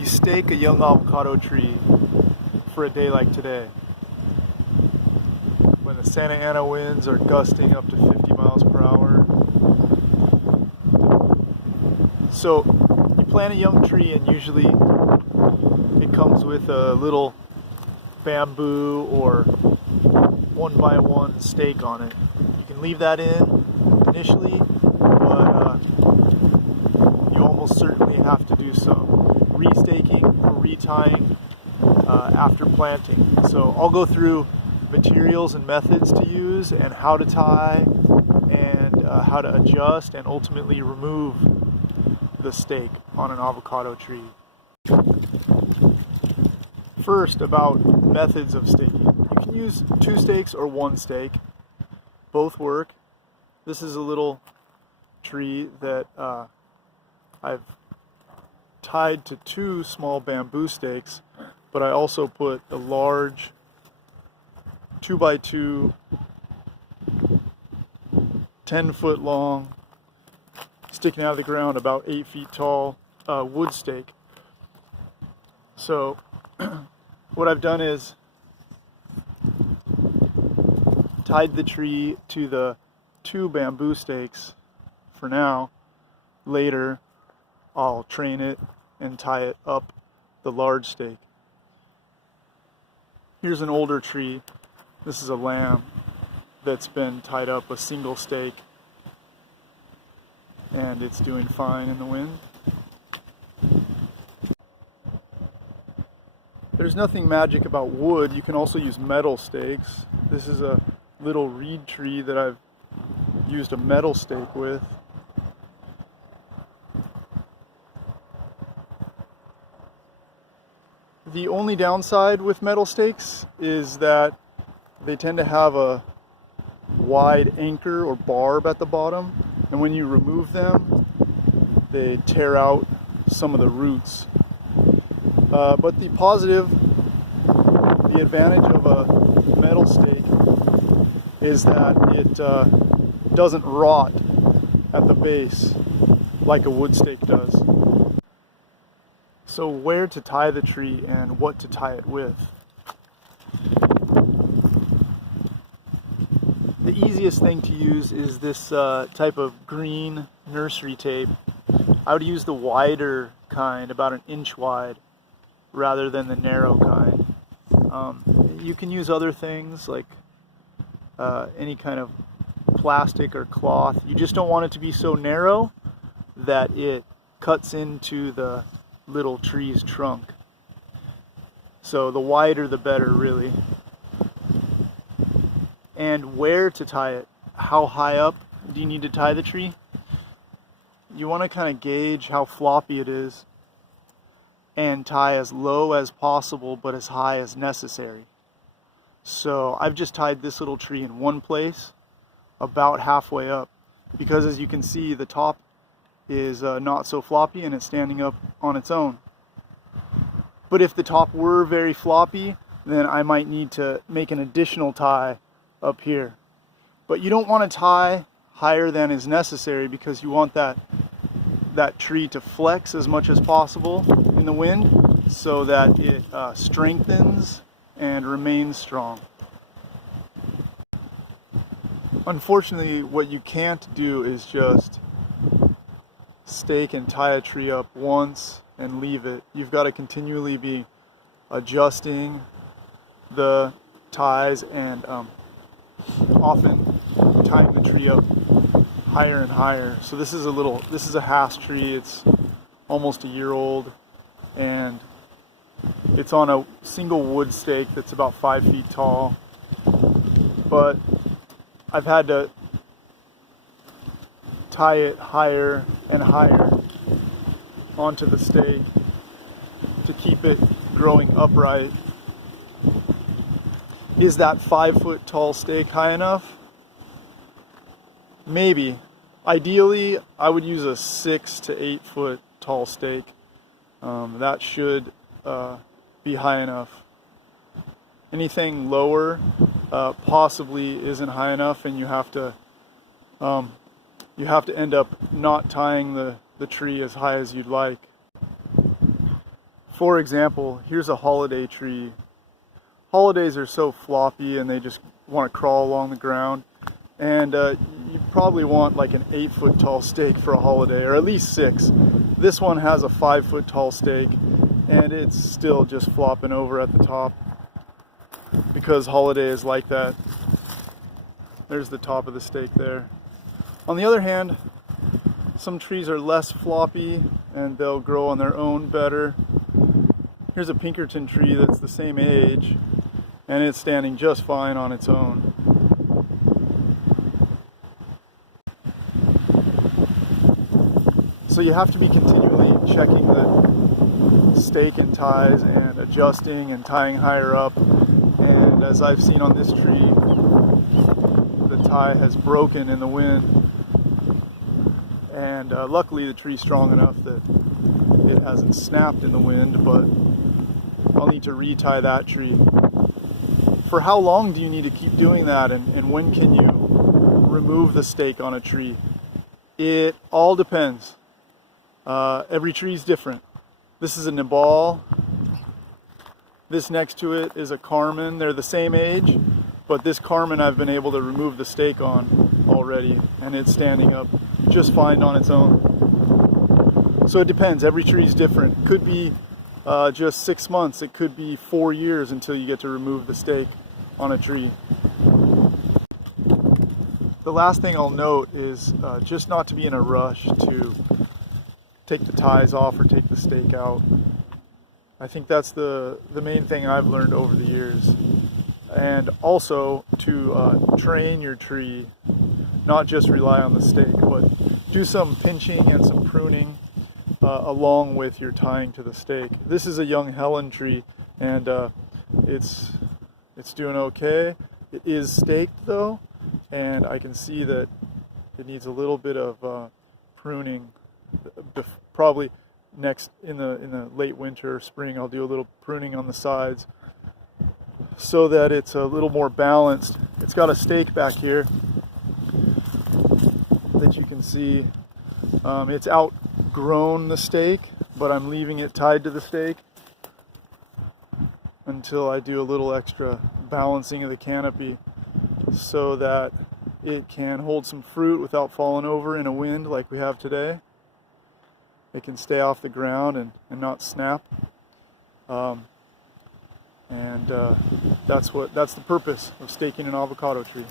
you stake a young avocado tree for a day like today, when the Santa Ana winds are gusting up to 50 miles per hour. So you plant a young tree, and usually it comes with a little bamboo or 1x1 stake on it. You can leave that in initially, but you almost certainly have to do some restaking or retying after planting. So I'll go through materials and methods to use, and how to tie, and how to adjust and ultimately remove the stake on an avocado tree. First, about methods of staking. You can use 2 stakes or 1 stake. Both work. This is a little tree that I've tied to 2 small bamboo stakes, but I also put a large 2x2 10-foot long, sticking out of the ground about 8 feet tall wood stake. So what I've done is tied the tree to the 2 bamboo stakes for now. Later I'll train it and tie it up the large stake. Here's an older tree. This is a lamb that's been tied up a single stake, and it's doing fine in the wind. There's nothing magic about wood. You can also use metal stakes. This is a little reed tree that I've used a metal stake with. The only downside with metal stakes is that they tend to have a wide anchor or barb at the bottom, and when you remove them, they tear out some of the roots. But the positive, the advantage of a metal stake is that it doesn't rot at the base like a wood stake does. So where to tie the tree and what to tie it with. The easiest thing to use is this type of green nursery tape. I would use the wider kind, about 1 inch wide, rather than the narrow kind. You can use other things like any kind of plastic or cloth. You just don't want it to be so narrow that it cuts into the little tree's trunk. So the wider the better, really. And where to tie it. How high up do you need to tie the tree? You want to kind of gauge how floppy it is and tie as low as possible but as high as necessary. So I've just tied this little tree in one place about halfway up, because as you can see, the top is not so floppy and it's standing up on its own. But if the top were very floppy, then I might need to make an additional tie up here. But you don't want to tie higher than is necessary, because you want that tree to flex as much as possible in the wind so that it strengthens and remains strong. Unfortunately, what you can't do is just stake and tie a tree up once and leave it. You've got to continually be adjusting the ties and often tying the tree up higher and higher. So this is a Hass tree. It's almost a year old, and it's on a single wood stake that's about 5 feet tall. But I've had to tie it higher and higher onto the stake to keep it growing upright. Is that 5 foot tall stake high enough? Maybe. Ideally, I would use a 6 to 8 foot tall stake. That should be high enough. Anything lower possibly isn't high enough, and you have to end up not tying the tree as high as you'd like. For example, here's a holiday tree. Holidays are so floppy and they just want to crawl along the ground. And you probably want like an 8-foot tall stake for a holiday, or at least 6. This one has a 5-foot tall stake, and it's still just flopping over at the top because holiday is like that. There's the top of the stake there. On the other hand, some trees are less floppy and they'll grow on their own better. Here's a Pinkerton tree that's the same age, and it's standing just fine on its own. So you have to be continually checking the stake and ties and adjusting and tying higher up. And as I've seen on this tree, the tie has broken in the wind. And luckily the tree's strong enough that it hasn't snapped in the wind, but I'll need to retie that tree. For how long do you need to keep doing that, and when can you remove the stake on a tree? It all depends. Every tree is different. This is a Nabal. This next to it is a Carmen. They're the same age, but this Carmen I've been able to remove the stake on already, and it's standing up just fine on its own. So it depends. Every tree is different. It could be just 6 months. It could be 4 years until you get to remove the stake on a tree. The last thing I'll note is just not to be in a rush to take the ties off or take the stake out. I think that's the main thing I've learned over the years. And also to train your tree, not just rely on the stake, but do some pinching and some pruning along with your tying to the stake. This is a young Helen tree, and it's doing okay. It is staked though, and I can see that it needs a little bit of pruning. Probably next in the late winter or spring, I'll do a little pruning on the sides so that it's a little more balanced. It's got a stake back here that you can see. It's outgrown the stake, but I'm leaving it tied to the stake until I do a little extra balancing of the canopy so that it can hold some fruit without falling over in a wind like we have today. It can stay off the ground and not snap. That's the purpose of staking an avocado tree.